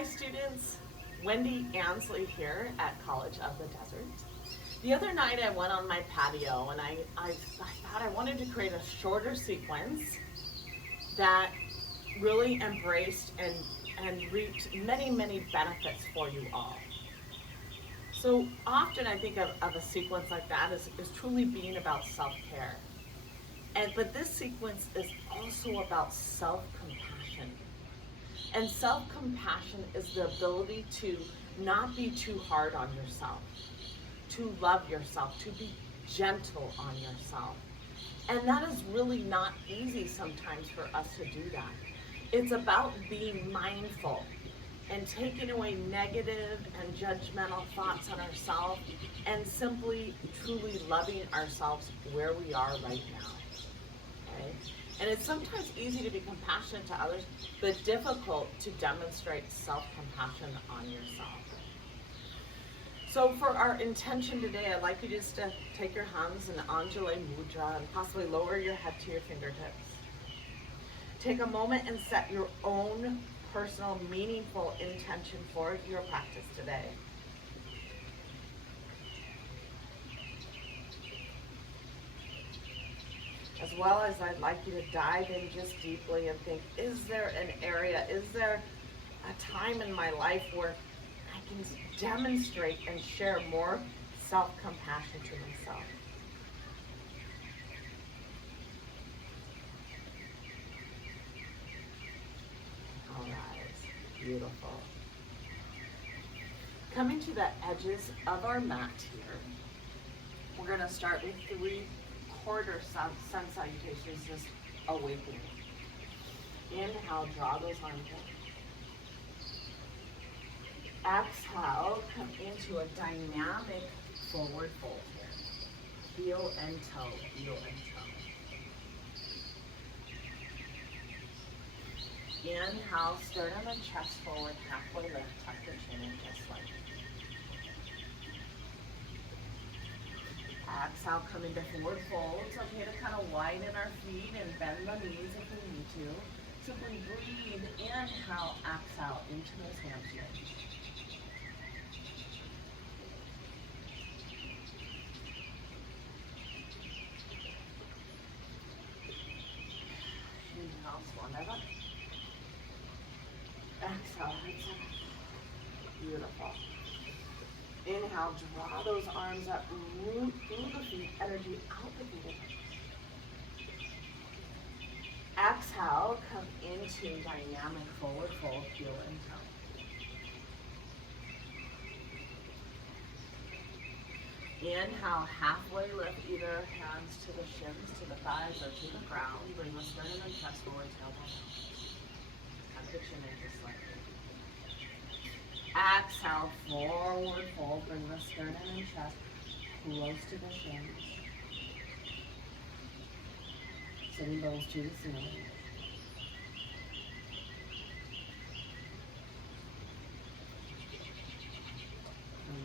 Hi students, Wendy Ansley here at College of the Desert. The other night I went on my patio and I thought I wanted to create a shorter sequence that really embraced and reaped many benefits for you all. So often I think of a sequence like that as truly being about self-care. But this sequence is also about self-compassion. And self-compassion is the ability to not be too hard on yourself, to love yourself, to be gentle on yourself. And that is really not easy sometimes for us to do that. It's about being mindful and taking away negative and judgmental thoughts on ourselves and simply truly loving ourselves where we are right now. Okay? And it's sometimes easy to be compassionate to others, but difficult to demonstrate self-compassion on yourself. So for our intention today, I'd like you just to take your hands in Anjali Mudra and possibly lower your head to your fingertips. Take a moment and set your own personal, meaningful intention for your practice today. As well as I'd like you to dive in just deeply and think, is there an area, is there a time in my life where I can demonstrate and share more self-compassion to myself? All right, beautiful. Coming to the edges of our mat here, we're going to start with 3 quarter sun salutations, just awakening. Inhale, draw those arms in. Exhale, come into a dynamic forward fold here. Heel and toe, heel and toe. Inhale, sternum and chest forward, halfway lift, tuck the chin in just like that. Exhale, come into forward fold. It's okay to kind of widen our feet and bend the knees if we need to. Simply breathe, inhale, exhale into those hamstrings. Inhale, swan dive up. Exhale, exhale. Beautiful. Inhale, draw those arms up, root through the feet, energy out the fingertips. Exhale, come into dynamic forward fold, heel and toe. Inhale, halfway lift either hands to the shins, to the thighs, or to the ground. Bring the sternum and chest forward, tailbone out. Tuck the chin in just slightly. Exhale, forward fold, bring the sternum and chest close to the shins. Sitting bones to the ceiling.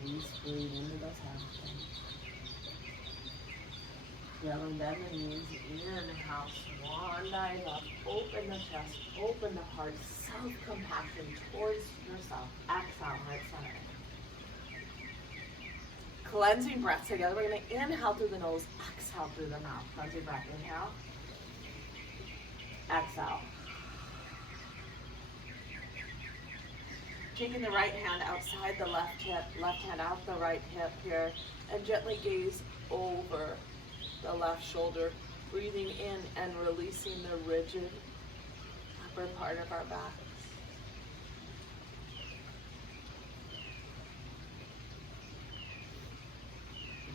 Release, breathe into those hamstrings. Feel and bend the knees. Inhale, swan dive up. Open the chest, open the heart. Self-compassion towards yourself. Exhale, heart center. Cleansing breath together. We're going to inhale through the nose, exhale through the mouth. Cleansing breath. Inhale. Exhale. Taking the right hand outside the left hip, left hand out the right hip here, and gently gaze over the left shoulder, breathing in and releasing the rigid upper part of our back.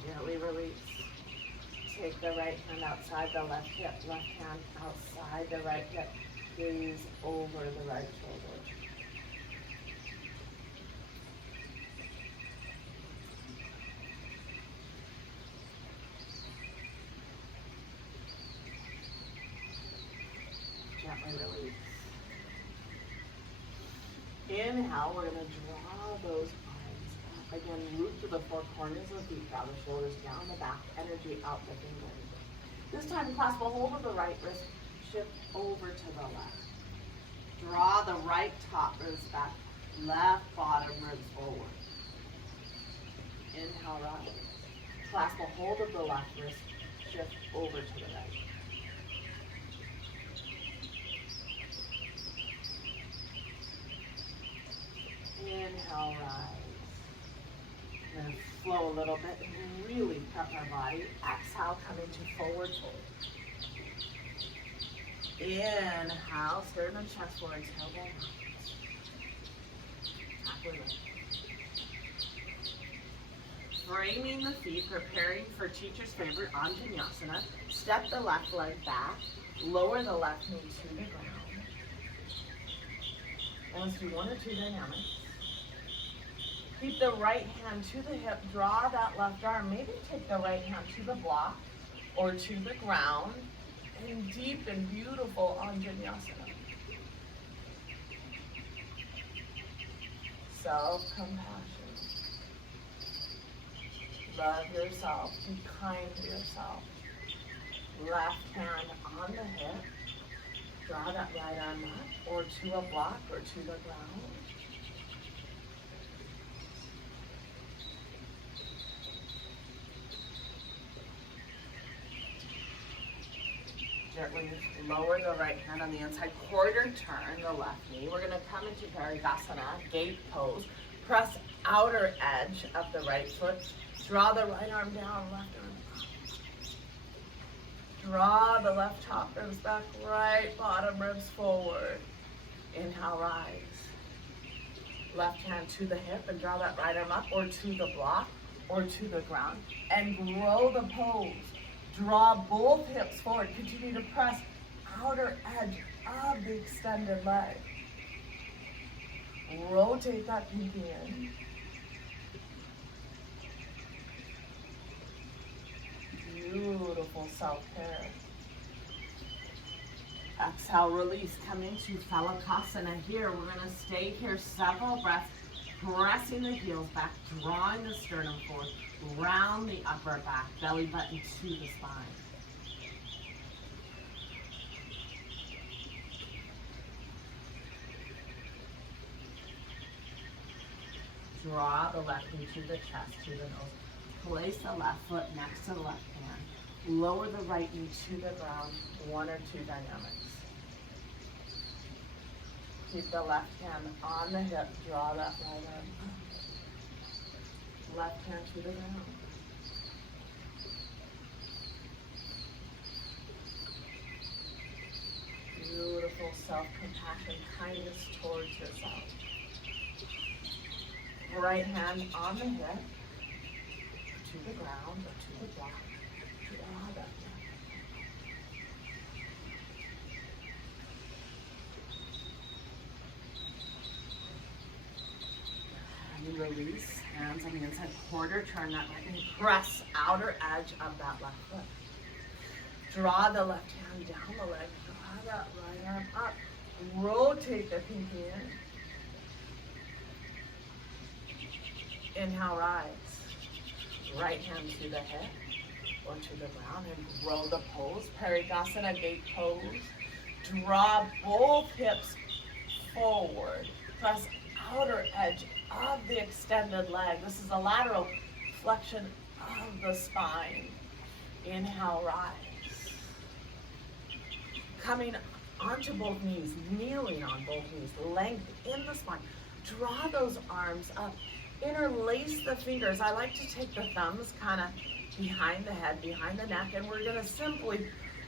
Gently release. Take the right hand outside the left hip, left hand outside the right hip, gaze over the right shoulder. Gently release. Inhale, we're going to draw those arms up. Again, root to the 4 corners of the feet, draw the shoulders down the back, energy out the fingers. This time, clasp a hold of the right wrist, shift over to the left. Draw the right top wrist back, Left bottom ribs forward. Inhale, rise. Clasp a hold of the left wrist. Shift over to the right. Inhale, rise. Then flow a little bit and really prep our body. Exhale, come into forward fold. Inhale, sternum, chest forward, tailbone up. Halfway lift. Framing the feet, preparing for teacher's favorite Anjaneyasana. Step the left leg back, lower the left knee to the ground. And let's do 1 or 2 dynamics. Keep the right hand to the hip, draw that left arm. Maybe take the right hand to the block or to the ground. And deep and beautiful Anjaneyasana. Self-compassion. Love yourself. Be kind to yourself. Left hand on the hip. Draw that right arm up or to a block or to the ground. Gently lower the right hand on the inside. Quarter turn the left knee. We're going to come into Parigasana, gate pose. Press outer edge of the right foot. Draw the right arm down, left arm up. Draw the left top ribs back, right bottom ribs forward. Inhale, rise. Left hand to the hip and draw that right arm up or to the block or to the ground. And grow the pose. Draw both hips forward. Continue to press outer edge of the extended leg. Rotate that pinky in. Beautiful self-care. Exhale, release. Come into Phalakasana here. We're going to stay here several breaths, pressing the heels back, drawing the sternum forward, round the upper back, belly button to the spine. Draw the left knee to the chest, to the nose. Place the left foot next to the left hand. Lower the right knee to the ground. 1 or 2 dynamics. Keep the left hand on the hip. Draw that right arm up. Left hand to the ground. Beautiful self-compassion, kindness towards yourself. Right hand on the hip, to the ground or to the block. Draw that. And release, hands on the inside, quarter turn that right knee, press outer edge of that left foot. Draw the left hand down the leg, draw that right arm up, rotate the pinky in. Inhale, rise. Right hand to the hip or to the ground and grow the pose. Parigasana, gate pose. Draw both hips forward. Press outer edge of the extended leg. This is a lateral flexion of the spine. Inhale, rise. Coming onto both knees, kneeling on both knees, length in the spine. Draw those arms up. Interlace the fingers. I like to take the thumbs kind of behind the head, behind the neck, and we're going to simply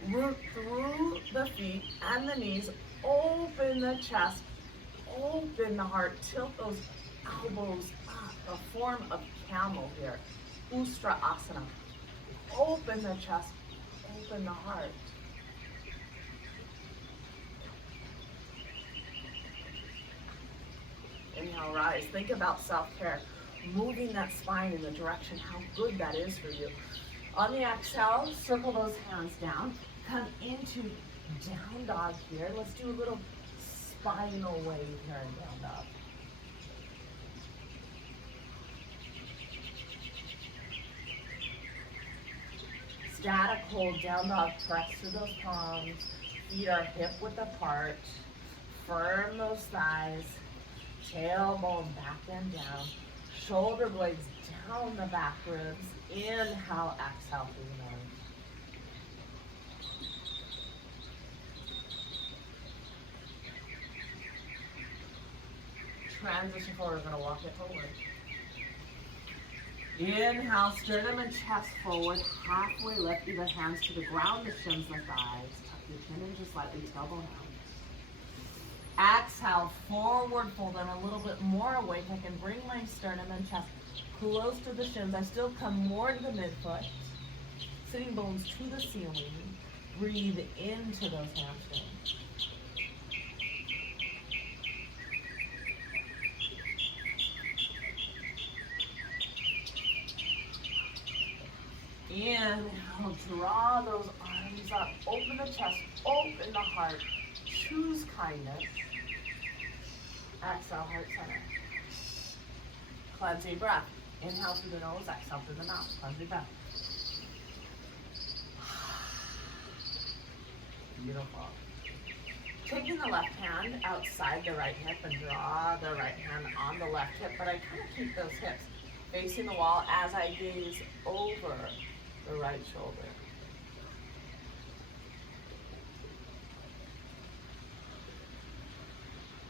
root through the feet and the knees, open the chest, open the heart, tilt those elbows up, a form of camel here, Ustra Asana. Open the chest, open the heart. Inhale, rise. Think about self-care. Moving that spine in the direction, how good that is for you. On the exhale, circle those hands down. Come into down dog here. Let's do a little spinal wave here in down dog. Static hold, down dog. Press through those palms. Feet are hip width apart. Firm those thighs. Tailbone back and down. Shoulder blades down the back ribs. Inhale, exhale through the nose. Transition forward, we're gonna walk it forward. Inhale, sternum and chest forward, halfway lift, either hands to the ground, the shins, the thighs. Tuck your chin in just slightly, tailbone out. Exhale, forward fold. I'm a little bit more awake. I can bring my sternum and chest close to the shins. I still come more to the midfoot. Sitting bones to the ceiling. Breathe into those hamstrings. Inhale, draw those arms up, open the chest, open the heart, choose kindness. Exhale, heart center. Cleansing breath. Inhale through the nose, exhale through the mouth. Cleansing breath. Beautiful. Taking the left hand outside the right hip and draw the right hand on the left hip, but I kind of keep those hips facing the wall as I gaze over the right shoulder.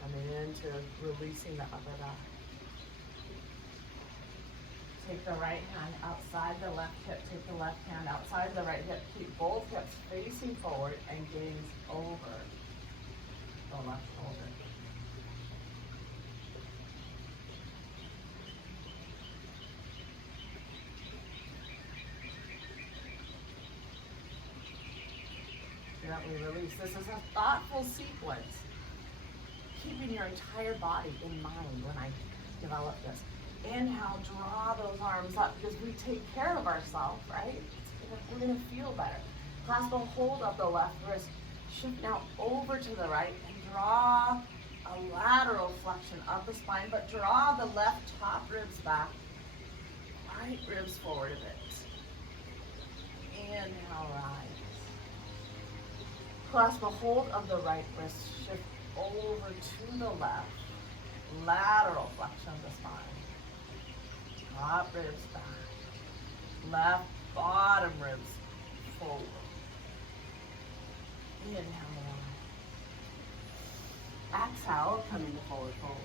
Coming into releasing the upper back. Take the right hand outside the left hip. Take the left hand outside the right hip. Keep both hips facing forward and gaze over the left shoulder. Gently release. This is a thoughtful sequence, keeping your entire body in mind when I develop this. Inhale, draw those arms up because we take care of ourselves, right? We're going to feel better. Clasp a hold of the left wrist. Shift now over to the right and draw a lateral flexion of the spine, but draw the left top ribs back, right ribs forward a bit. Inhale, rise. Clasp a hold of the right wrist, shift over to the left, lateral flexion of the spine. Top ribs back, left bottom ribs forward. Inhale, exhale, coming to forward fold.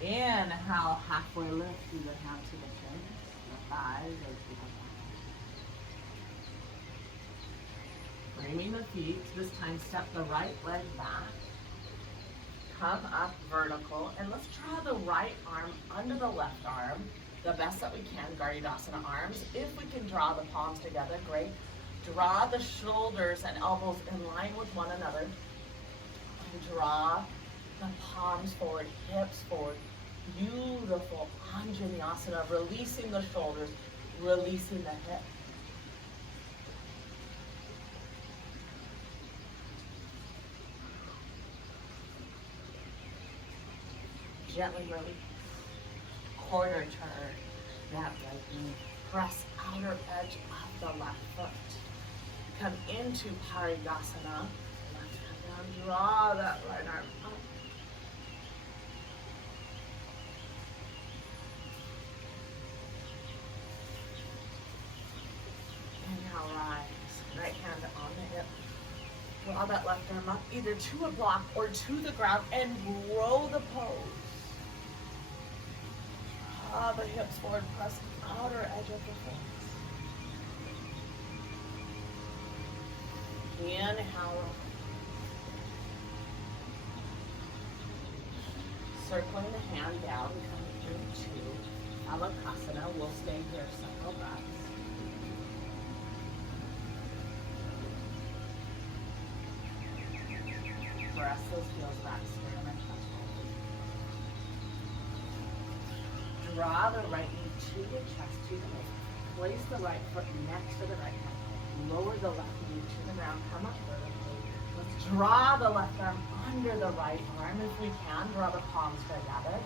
Inhale, halfway lift through the hands to the shins, the thighs, or to the framing the feet. This time step the right leg back. Come up vertical. And let's draw the right arm under the left arm. The best that we can, Gardidasana arms. If we can draw the palms together, great. Draw the shoulders and elbows in line with one another. And draw the palms forward, hips forward. Beautiful Anjaneyasana, releasing the shoulders, releasing the hips. Gently release. Quarter turn that right knee. Press outer edge of the left foot. Come into Paridasana. Left hand down. Draw that right arm up. Inhale, rise. Right hand on the hip. Draw that left arm up either to a block or to the ground and grow the pose. Draw the hips forward, press outer edge of the foot. Inhale. Circling the hand down, coming into Alakasana. We'll stay here several breaths. Press those heels back, sternum and chest forward. Draw the right knee to the chest, to the hip. Place the right foot next to the right hand. Lower the left knee to the ground. Come up vertically. Let's draw the left arm under the right arm if we can. Draw the palms together.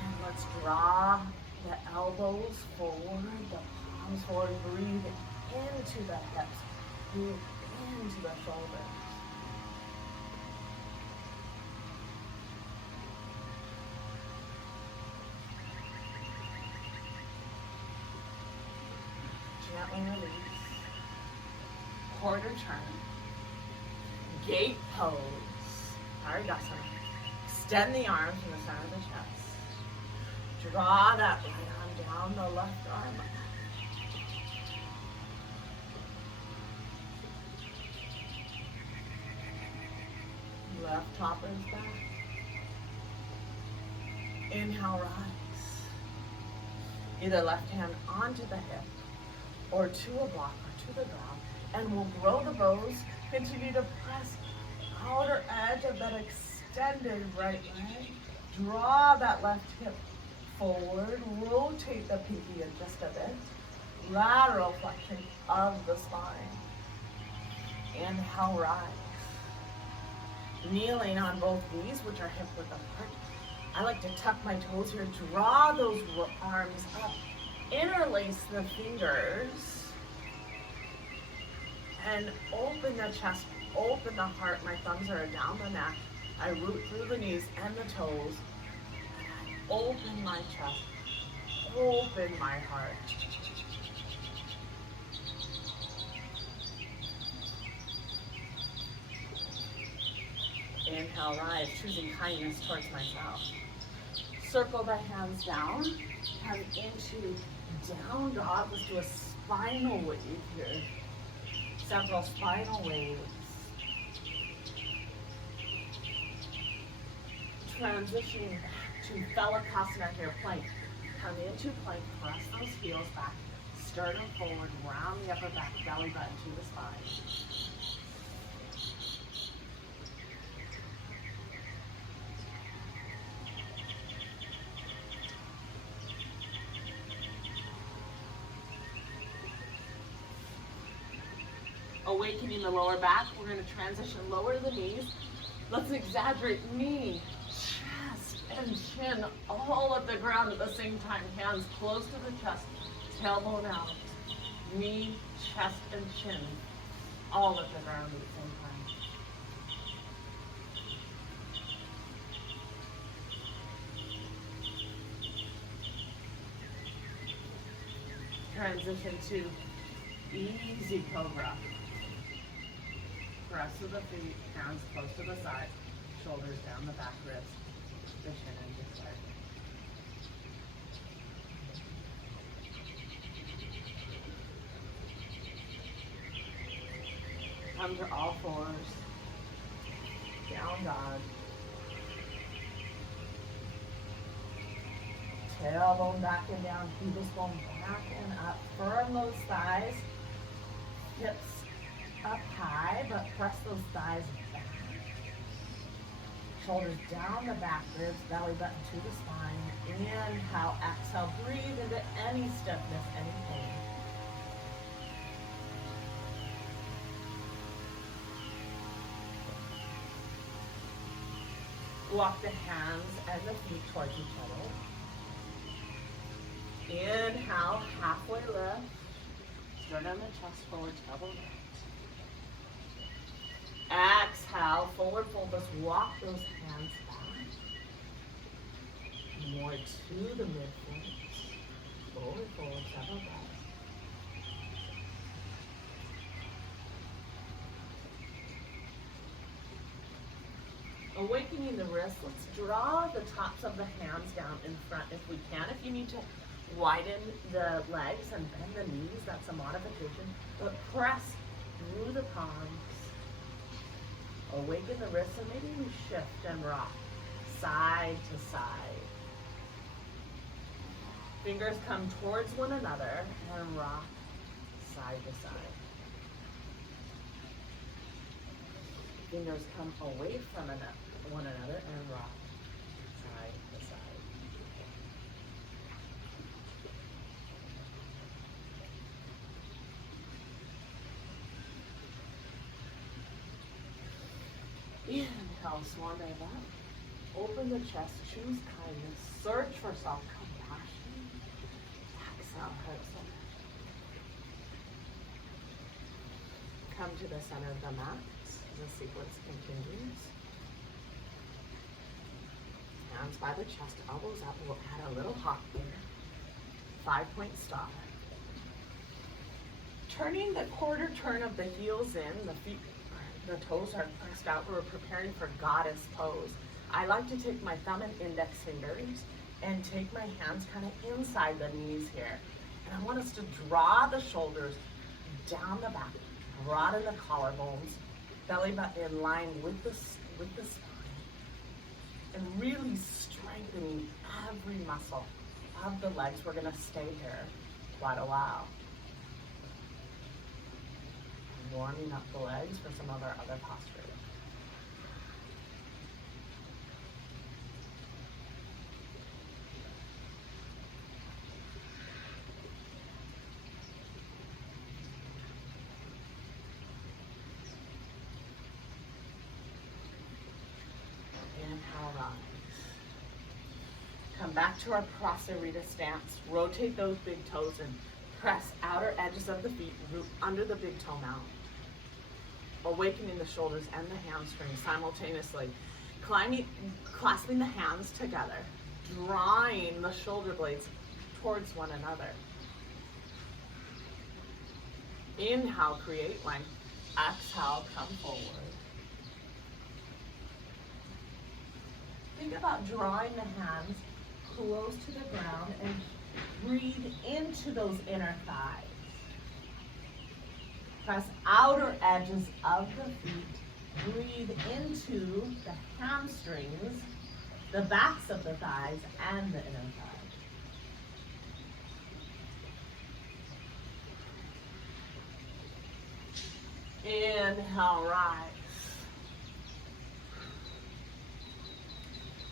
And let's draw the elbows forward, the palms forward. Breathe into the hips. Breathe into the shoulders. Gently release. Quarter turn. Gate pose. Paridasana. Extend the arms from the center of the chest. Draw that right arm down the left arm. Left top is back. Inhale, rise. Either left hand onto the hip or to a block or to the ground. And we'll grow the bows. Continue to press outer edge of that extended right leg. Draw that left hip forward. Rotate the pinky in just a bit. Lateral flexion of the spine. Inhale, rise. Kneeling on both knees, which are hip width apart. I like to tuck my toes here. Draw those arms up. Interlace the fingers. And open the chest, open the heart. My thumbs are down the neck. I root through the knees and the toes. Open my chest. Open my heart. Inhale, rise, choosing kindness towards myself. Circle the hands down. Come into down dog. Let's do a spinal wave here. Several spinal waves. Transitioning to Thalakasana here, plank. Come into plank, press those heels back, sternum forward, round the upper back, belly button to the spine. Awakening the lower back, we're going to transition lower the knees. Let's exaggerate knee, chest, and chin all at the ground at the same time. Hands close to the chest, tailbone out. Knee, chest, and chin all at the ground at the same time. Transition to easy cobra. Press to the feet, hands close to the side, shoulders down the back ribs, the chin into side. Come to all fours, down dog. Tailbone back and down, pelvis bone back and up. Firm those thighs, hips up high, but press those thighs back. Shoulders down the back ribs, belly button to the spine. Inhale, exhale, breathe into any stiffness, any pain. Walk the hands and the feet towards each other. Inhale, halfway lift. Sternum and chest forward, tailbone down. Exhale, forward fold. Let's walk those hands back. More to the midfoot. Forward fold, several breaths. Awakening the wrists. Let's draw the tops of the hands down in front if we can. If you need to widen the legs and bend the knees, that's a modification. But press through the palms. Awaken the wrists, and maybe we shift and rock side to side. Fingers come towards one another and rock side to side. Fingers come away from one another and rock side to side. Inhale, swaneva. Open the chest, choose kindness, search for self-compassion. Exhale, heart center. Come to the center of the mat. The sequence continues. Hands by the chest, elbows up. We'll add a little hop here. 5-point star. turning the quarter turn of the heels in, the toes are pressed out. We're preparing for goddess pose. I like to take my thumb and index fingers and take my hands kind of inside the knees here. And I want us to draw the shoulders down the back, broaden the collarbones, belly button in line with the spine, and really strengthening every muscle of the legs. We're gonna stay here quite a while. Warming up the legs for some of our other postures. Inhale, rise. Come back to our Prasarita stance. Rotate those big toes and press outer edges of the feet, root under the big toe mound. Awakening the shoulders and the hamstrings simultaneously. Clasping the hands together, drawing the shoulder blades towards one another. Inhale, create length. Exhale, come forward. Think about drawing the hands close to the ground and breathe into those inner thighs. Press outer edges of the feet. Breathe into the hamstrings, the backs of the thighs, and the inner thighs. Inhale, rise.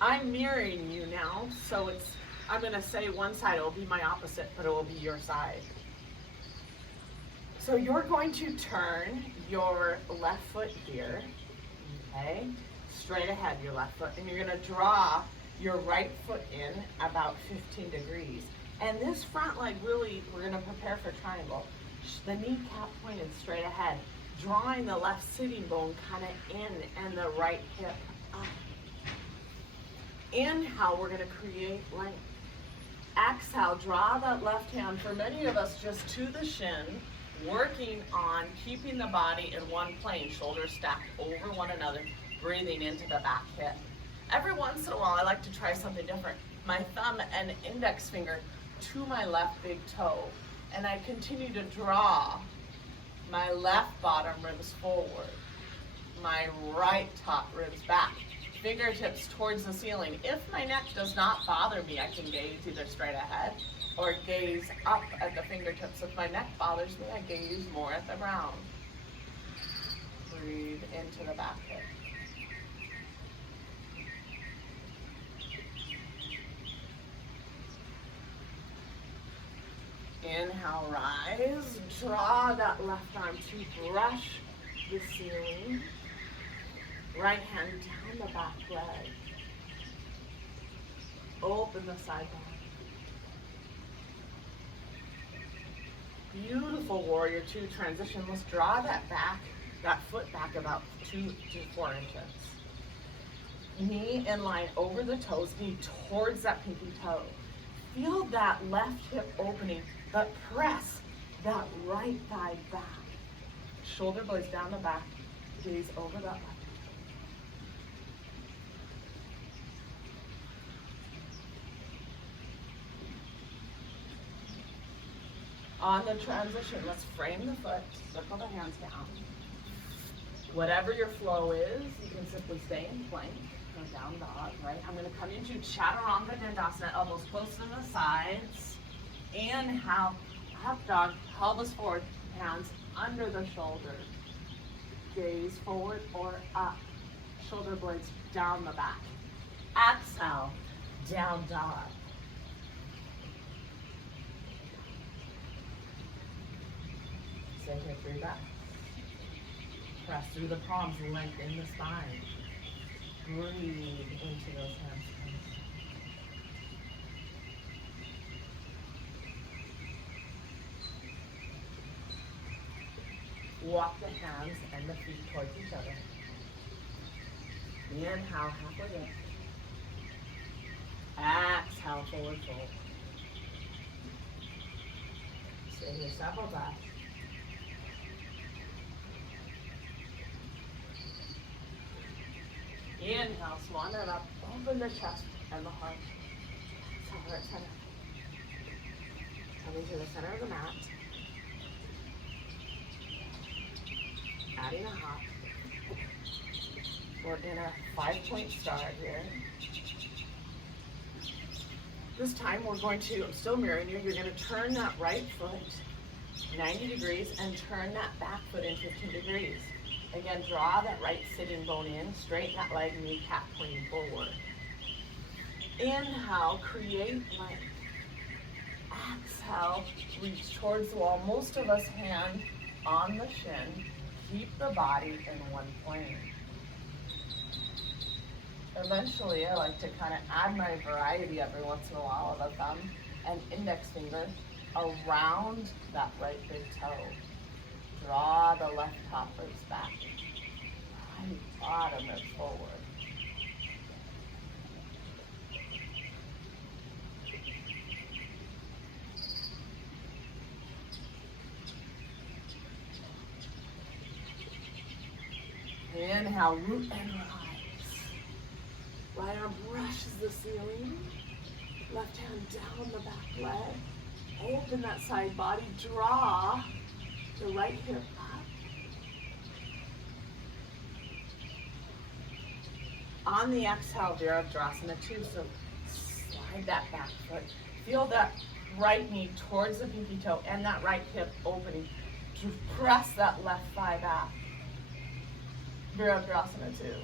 I'm mirroring you now, so I'm going to say one side, it will be my opposite, but it will be your side. So you're going to turn your left foot here, okay, straight ahead, your left foot, and you're going to draw your right foot in about 15 degrees. And this front leg really, we're going to prepare for triangle. The kneecap pointed straight ahead, drawing the left sitting bone kind of in and the right hip up. Inhale, we're going to create length. Exhale, draw that left hand, for many of us, just to the shin, working on keeping the body in one plane, shoulders stacked over one another, breathing into the back hip. Every once in a while, I like to try something different. My thumb and index finger to my left big toe, and I continue to draw my left bottom ribs forward, my right top ribs back, fingertips towards the ceiling. If my neck does not bother me, I can gaze either straight ahead or gaze up at the fingertips. If my neck bothers me, I gaze more at the ground. Breathe into the back hip. Inhale, rise. Draw that left arm to brush the ceiling. Right hand down the back leg. Open the side body. Beautiful warrior two transition. Let's draw that foot back about 2 to 4 inches. Knee in line over the toes, knee towards that pinky toe. Feel that left hip opening, but press that right thigh back. Shoulder blades down the back, gaze over that left. On the transition, let's frame the foot, circle the hands down. Whatever your flow is, you can simply stay in plank, go down dog, right? I'm gonna come into Chaturanga Dandasana, elbows close to the sides. Inhale, up dog, pelvis forward, hands under the shoulders. Gaze forward or up, shoulder blades down the back. Exhale, down dog. Stay here, 3 breaths. Press through the palms, lengthen the spine. Breathe into those hamstrings. Walk the hands and the feet towards each other. Inhale, halfway lift. Exhale, forward fold. Stay here several breaths. Inhale, swan it up. Open the chest and the heart. Exhale, heart center. Coming to the center of the mat. Adding a hop. We're in a 5-point star here. This time we're going to, I'm still mirroring you, you're going to turn that right foot 90 degrees and turn that back foot in 15 degrees. Again, draw that right sitting bone in, straighten that leg, kneecap pointing forward. Inhale, create length. Exhale, reach towards the wall. Most of us hand on the shin. Keep the body in one plane. Eventually, I like to kind of add my variety every once in a while of a thumb and index finger around that right big toe. Draw the left top ribs back. Right bottom ribs forward. Inhale, root and rise. Right arm brushes the ceiling. Left hand down the back leg. Open that side body. Draw the right hip up. On the exhale, Virabhadrasana 2. So slide that back foot. Feel that right knee towards the pinky toe and that right hip opening. To press that left thigh back. Virabhadrasana 2.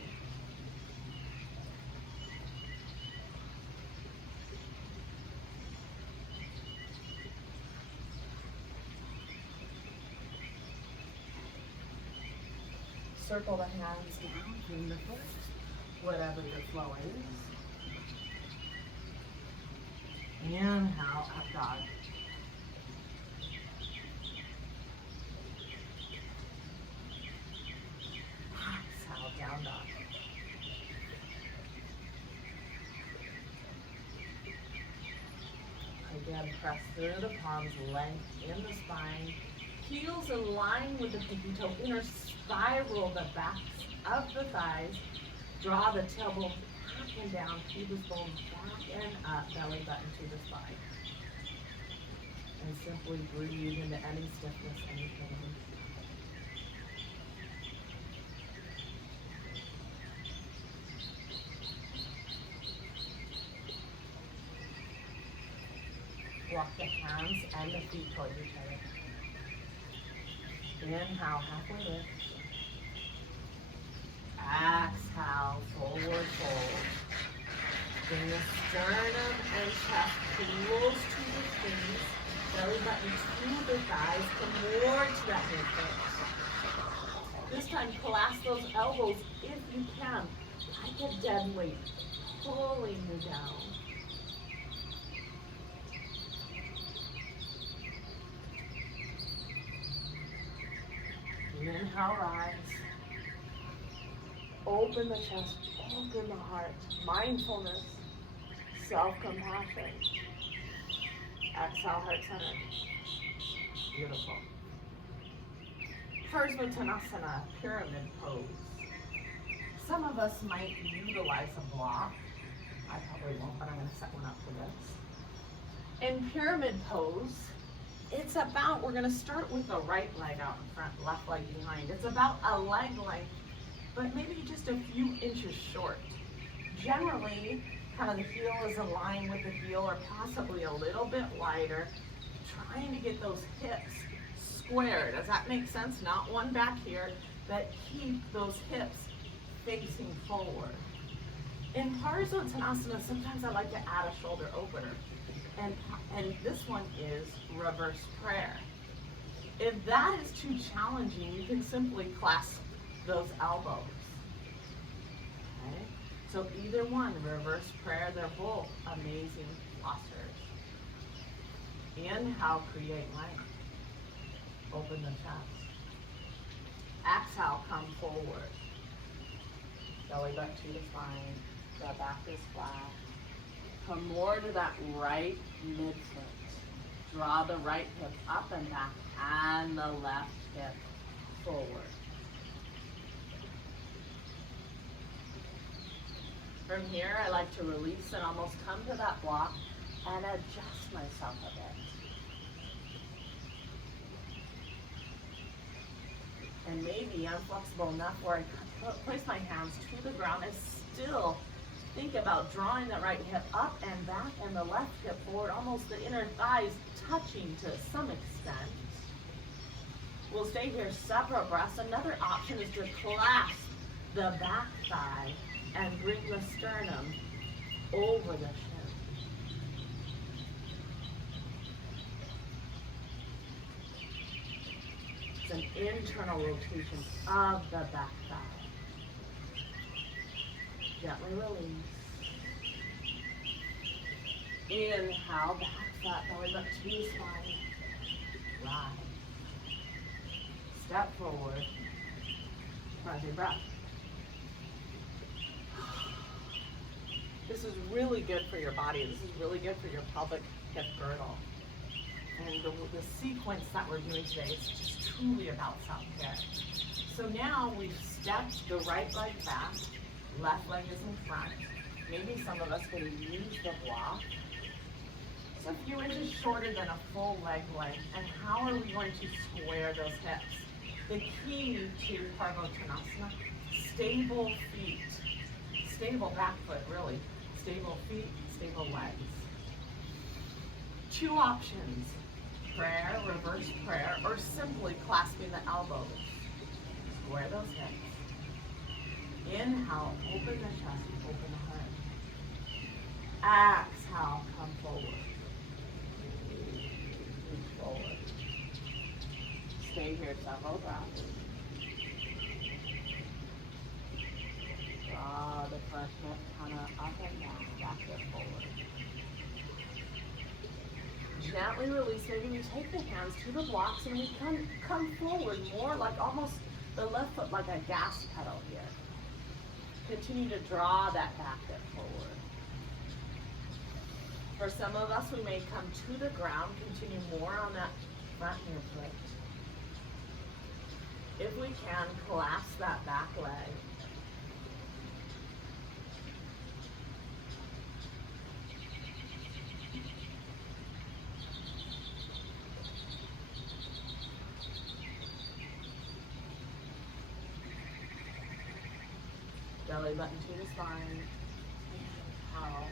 Circle the hands down from the foot, whatever your flow is. Inhale, up dog. Exhale, down dog. Again, press through the palms, length in the spine. Heels in line with the pinky toe. Inner spiral the backs of the thighs. Draw the tailbone back and down. Pelvis bone back and up. Belly button to the spine. And simply breathe into any stiffness, any pain. Walk the hands and the feet toward each other. Inhale, halfway lift. Exhale, forward fold. Bring the sternum and chest close to the knees. Belly button to the thighs. Come more to that midfoot. This time, clasp those elbows if you can. Like a dead weight, pulling you down. Inhale, rise. Open the chest, open the heart. Mindfulness, self-compassion. Exhale, heart center. Beautiful. Parsvottanasana, pyramid pose. Some of us might utilize a block. I probably won't, but I'm going to set one up for this. In pyramid pose, it's about, we're going to start with the right leg out in front, left leg behind. It's about a leg length, but maybe just a few inches short. Generally, kind of the heel is aligned with the heel or possibly a little bit wider, trying to get those hips square. Does that make sense? Not one back here, but keep those hips facing forward. In Parsvottanasana, sometimes I like to add a shoulder opener. And this one is reverse prayer. If that is too challenging, you can simply clasp those elbows. Okay? So either one, reverse prayer, they're both amazing postures. Inhale, create length. Open the chest. Exhale, come forward. Belly button to the spine. The back is flat. Come more to that right midfoot. Draw the right hip up and back and the left hip forward. From here, I like to release and almost come to that block and adjust myself a bit. And maybe I'm flexible enough where I place my hands to the ground and still think about drawing the right hip up and back and the left hip forward, almost the inner thighs touching to some extent. We'll stay here several breaths. Another option is to clasp the back thigh and bring the sternum over the shin. It's an internal rotation of the back thigh. Gently release. Inhale, back flat, belly button to the spine. Rise. Step forward. Rising breath. This is really good for your body. This is really good for your pelvic hip girdle. And the sequence that we're doing today is just truly about self-care. So now we've stepped the right leg back, left leg is in front. Maybe some of us can use the block. It's a few inches shorter than a full leg length. And how are we going to square those hips? The key to Parvottanasana, stable feet, stable back foot really, stable feet, stable legs. Two options, prayer, reverse prayer, or simply clasping the elbows. Square those hips. Inhale, open the chest, open the heart. Exhale, come forward. Reach forward. Stay here several breaths. Draw the front hip kind of up and down, back hip forward. Gently release. Maybe we take the hands to the blocks and we come forward more like almost the left foot like a gas pedal here. Continue to draw that back hip forward. For some of us, we may come to the ground, continue more on that front hand foot. If we can, clasp that back leg. Belly button to the spine. Inhale.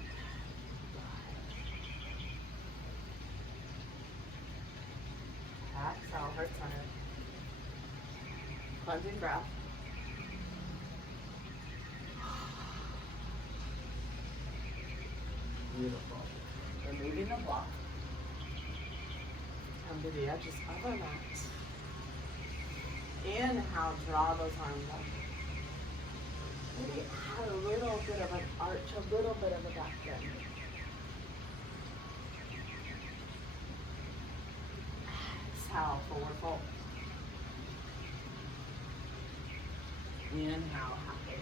Exhale, heart center. Cleansing breath. Beautiful. Removing the block. Come to the edges of our mat. Inhale, draw those arms up. Maybe add a little bit of an arch, a little bit of a back bend. Exhale, forward fold. Inhale, happy.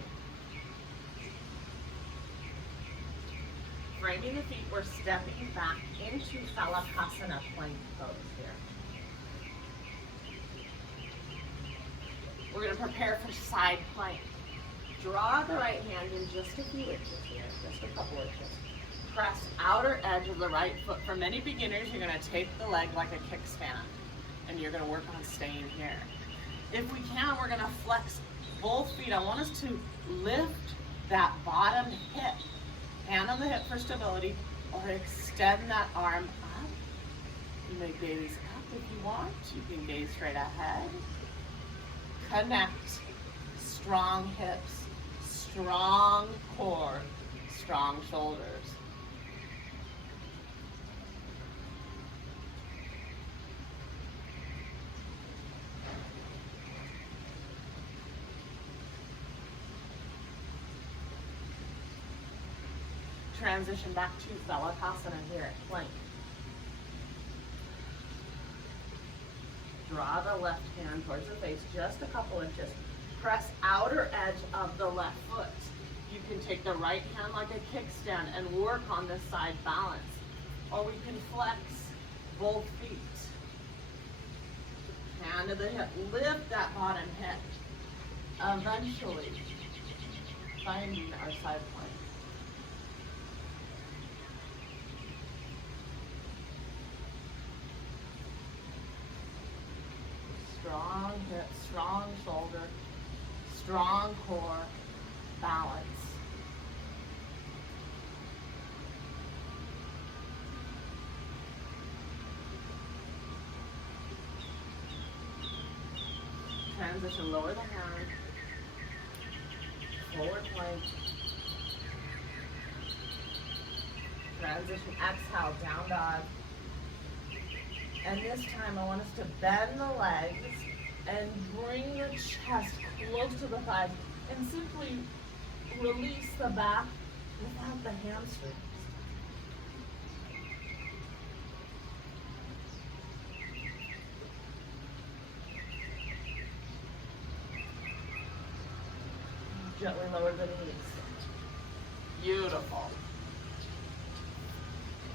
Framing the feet, we're stepping back into Thalakasana plank pose here. We're going to prepare for side plank. Draw the right hand in just a few inches here, just a couple inches. Press outer edge of the right foot. For many beginners, you're going to take the leg like a kickstand, and you're going to work on staying here. If we can, we're going to flex both feet. I want us to lift that bottom hip. Hand on the hip for stability, or extend that arm up. You may gaze up if you want. You can gaze straight ahead. Connect. Strong hips, strong core, strong shoulders. Transition back to Thalakasana here at plank. Draw the left hand towards the face, just a couple inches. Press outer edge of the left foot. You can take the right hand like a kickstand and work on this side balance. Or we can flex both feet. Hand to the hip, lift that bottom hip. Eventually, finding our side plank. strong hips, strong shoulder, strong core, balance. Transition, lower the hand, forward plank. Transition, exhale, down dog. And this time I want us to bend the legs and bring the chest close to the thighs and simply release the back without the hamstrings. Gently lower the knees. Beautiful.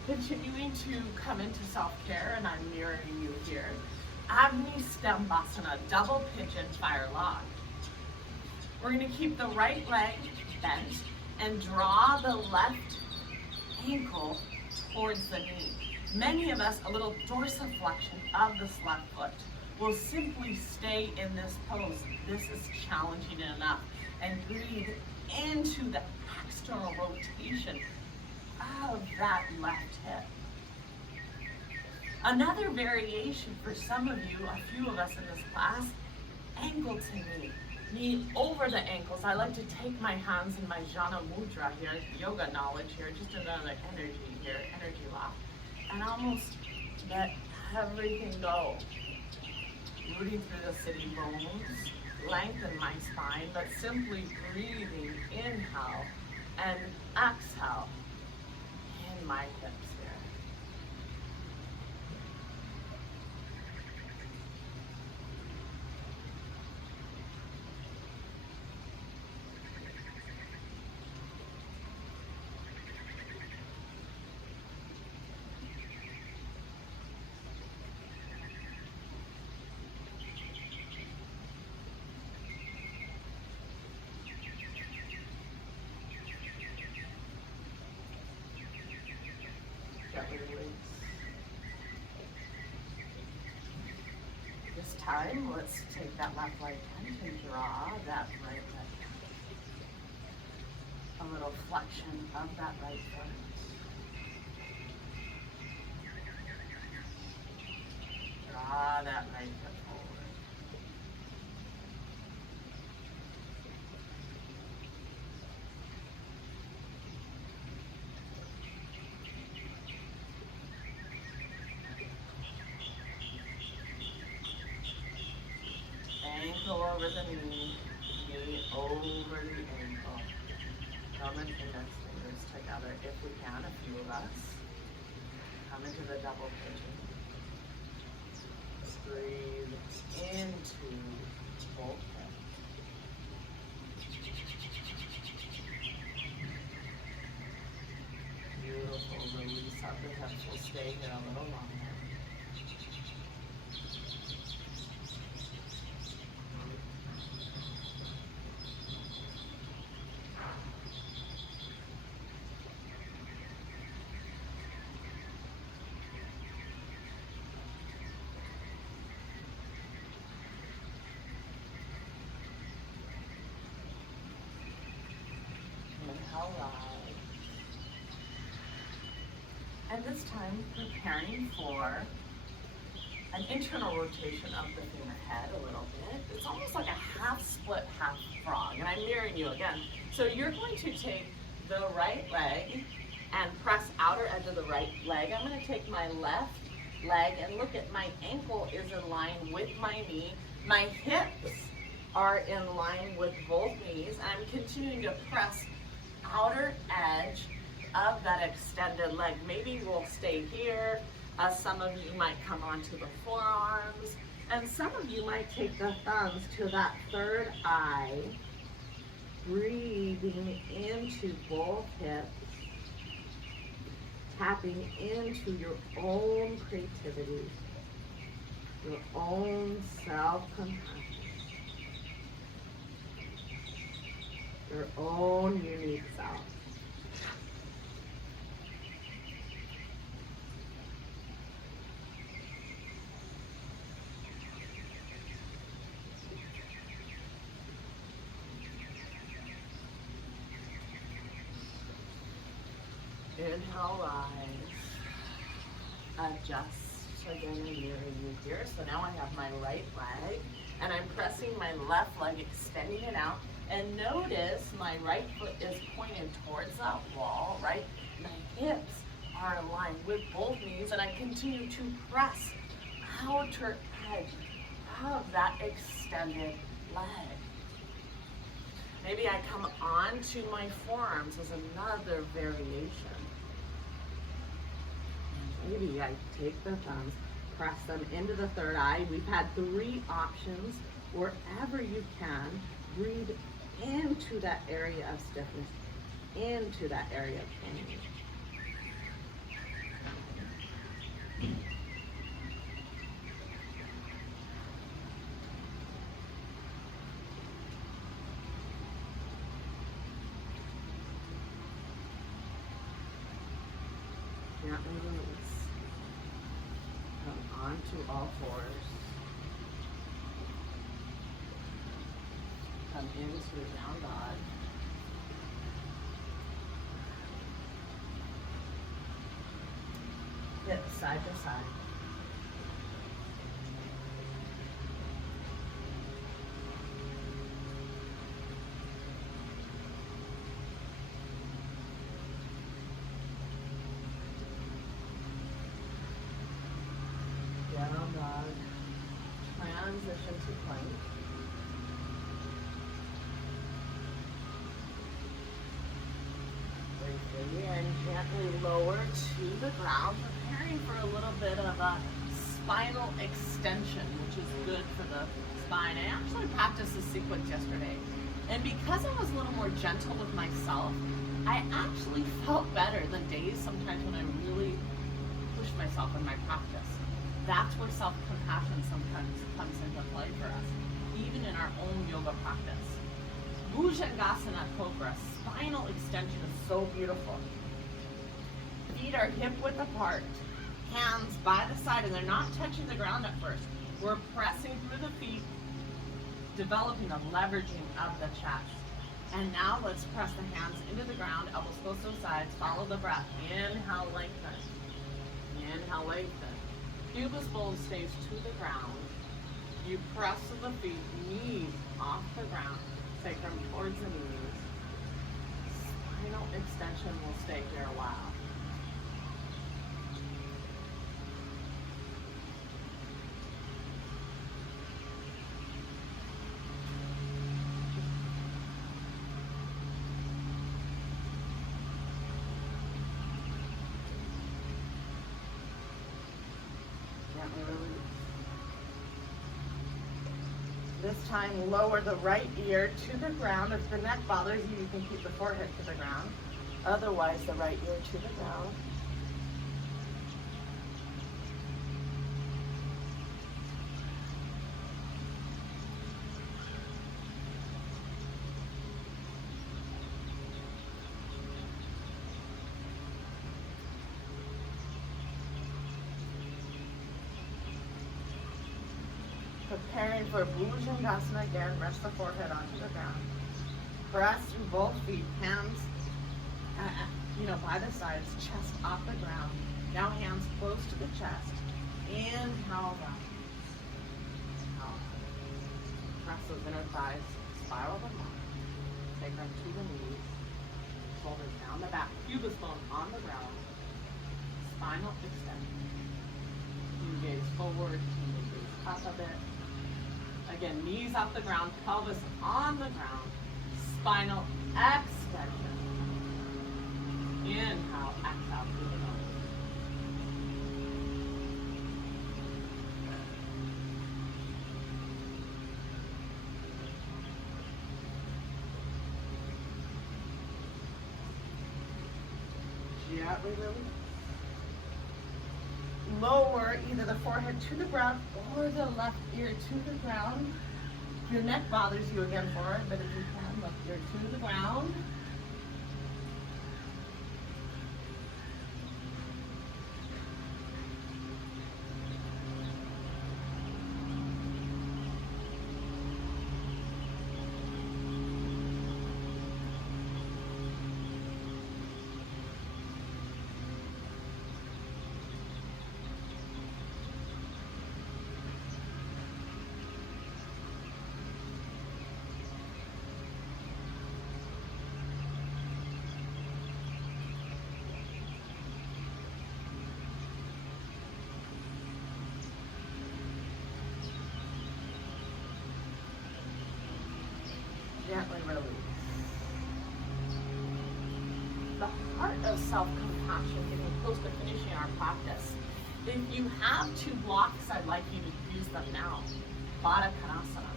Continuing to come into self-care, and I'm mirroring you here. Agni Stambhasana, double pigeon fire log. We're going to keep the right leg bent and draw the left ankle towards the knee. Many of us, a little dorsiflexion of this left foot. Will simply stay in this pose. This is challenging enough. And breathe into the external rotation of that left hip. Another variation for some of you, a few of us in this class, ankle to knee. Knee over the ankles. I like to take my hands in my Jana Mudra here, yoga knowledge here, just another energy here, energy lock. And almost let everything go. Rooting through the sitting bones, lengthen my spine, but simply breathing, inhale and exhale in my hips here. This time, let's take that left leg bent and draw that right leg bent. A little flexion of that right foot. Draw that right foot forward. Ankle over the knee, knee over the ankle. Thumb and index fingers together if we can, a few of us. Come into the double pigeon. Breathe into both hips. Beautiful, release up the hips. We'll stay here a little longer. Rise. And this time, preparing for an internal rotation of the femur head a little bit. It's almost like a half split, half frog. And I'm mirroring you again. So you're going to take the right leg and press outer edge of the right leg. I'm going to take my left leg and look at my ankle is in line with my knee. My hips are in line with both knees. And I'm continuing to press outer edge of that extended leg. Maybe we'll stay here. Some of you might come onto the forearms, and some of you might take the thumbs to that third eye, breathing into both hips, tapping into your own creativity, your own self-compassion, your own unique self. Inhale, rise. Adjust. Again, I'm mirroring you here. So now I have my right leg, and I'm pressing my left leg, extending it out. And notice my right foot is pointed towards that wall, right? My hips are aligned with both knees, and I continue to press outer edge of that extended leg. Maybe I come onto my forearms as another variation. Maybe I take the thumbs, press them into the third eye. We've had 3 options. Wherever you can, breathe into that area of stiffness, into that area of pain. Gently release. Come onto all fours. Come into a down dog. Hips side to side. Down dog. Transition to plank. And gently lower to the ground, preparing for a little bit of a spinal extension, which is good for the spine. I actually practiced this sequence yesterday, and because I was a little more gentle with myself, I actually felt better than days sometimes when I really pushed myself in my practice. That's where self-compassion sometimes comes into play for us, even in our own yoga practice. Bhujangasana Cobra, spinal extension is so beautiful. Feet are hip width apart, hands by the side, and they're not touching the ground at first. We're pressing through the feet, developing a leveraging of the chest. And now let's press the hands into the ground, elbows close to the sides, follow the breath. Inhale, lengthen. Inhale, lengthen. Pubis bone stays to the ground. You press the feet, knees off the ground. Sacrum towards the knees. Spinal extension will stay here a while. Gently release. This time, lower the right ear to the ground. If the neck bothers you, you can keep the forehead to the ground. Otherwise, the right ear to the ground. Preparing for Bhujangasana again, rest the forehead onto the ground. Press through both feet, hands by the sides, chest off the ground. Now hands close to the chest. Inhale down. Press those inner thighs, spiral them up. Take them to the knees. Shoulders down the back, pubis bone on the ground. Spinal extension. You gaze forward, you gaze up a bit. Again, knees off the ground, pelvis on the ground, spinal extension. Inhale, exhale through the nose. Gently release. Lower either the forehead to the ground or the left ear to the ground. If your neck bothers you, again forward, but if you can, left ear to the ground. the heart of self-compassion, getting close to finishing our practice. If you have 2 blocks, I'd like you to use them now. Baddha Konasana.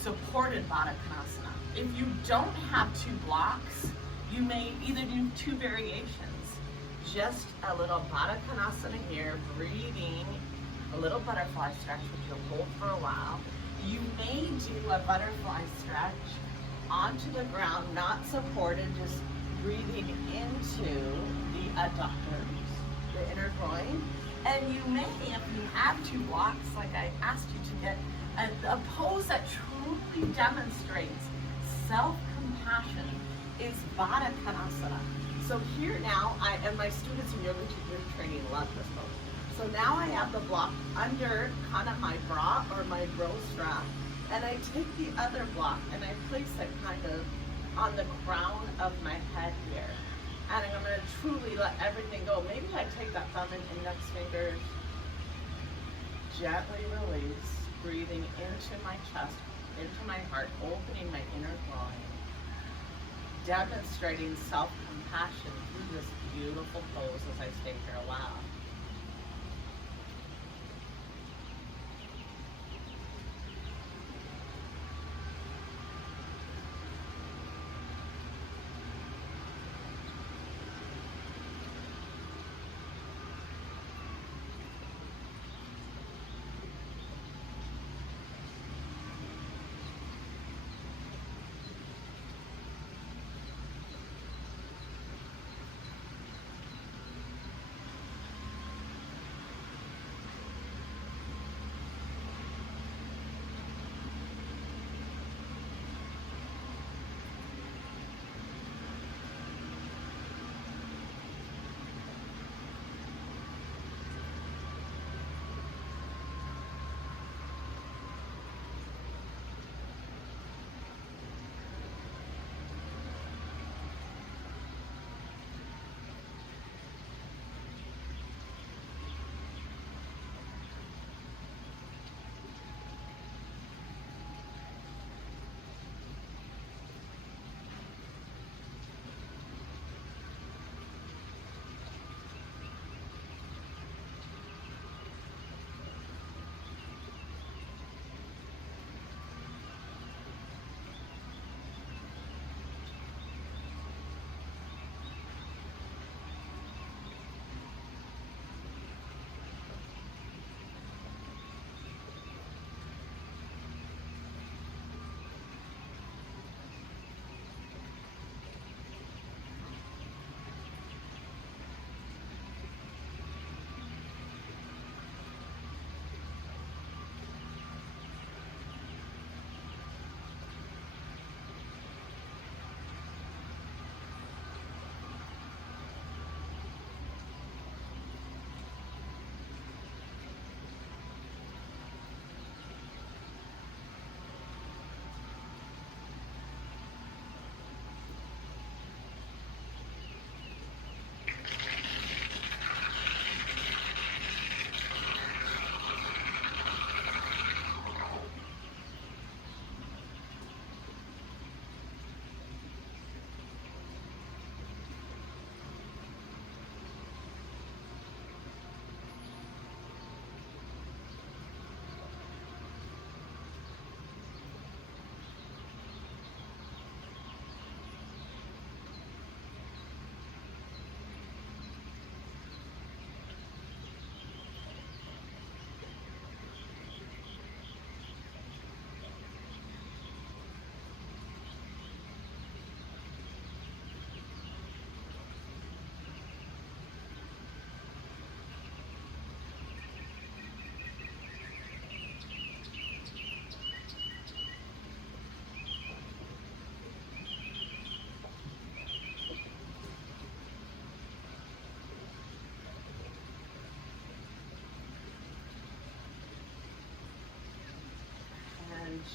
Supported Baddha Konasana. If you don't have 2 blocks, you may either do 2 variations. Just a little Baddha Konasana here, breathing, a little butterfly stretch, which you'll hold for a while. You may do a butterfly stretch onto the ground, not supported, just breathing into the adductors, the inner groin. And you may, if you have 2 blocks, like I asked you to get, a pose that truly demonstrates self-compassion is Baddha Konasana. So here now, and my students in yoga teacher training love this pose. So now I have the block under kind of my bra or my bro strap, and I take the other block and I place it kind of on the crown of my head here. And I'm going to truly let everything go. Maybe I take that thumb and index fingers, gently release, breathing into my chest, into my heart, opening my inner groin, demonstrating self-compassion through this beautiful pose as I stay here a while.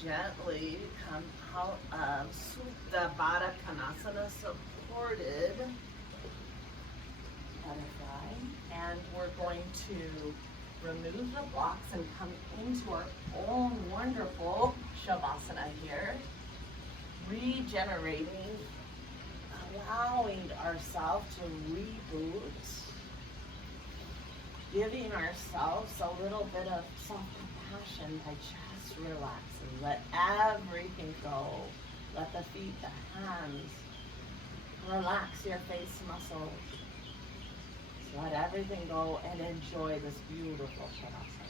Gently come out of the Baddha Konasana, supported butterfly, and we're going to remove the blocks and come into our own wonderful Shavasana here, regenerating, allowing our ourselves to reboot, giving ourselves a little bit of self-compassion by just relaxing. Let everything go. Let the feet, the hands, relax your face muscles. Let everything go and enjoy this beautiful Shavasana.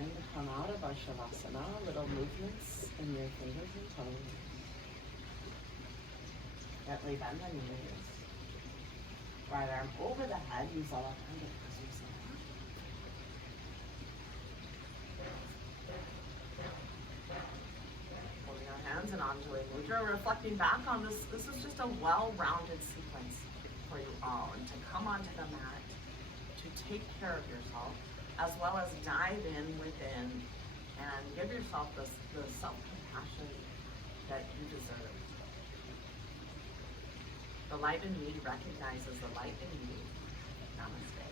time to come out of our Shavasana, little movements in your fingers and toes. Gently bend the knees. Right arm over the head, use all left hand to press yourself up. Holding our hands in Anjali Mudra, reflecting back on this. This is just a well-rounded sequence for you all. And to come onto the mat, to take care of yourself, as well as dive in within and give yourself the self-compassion that you deserve. The light in me recognizes the light in you. Namaste.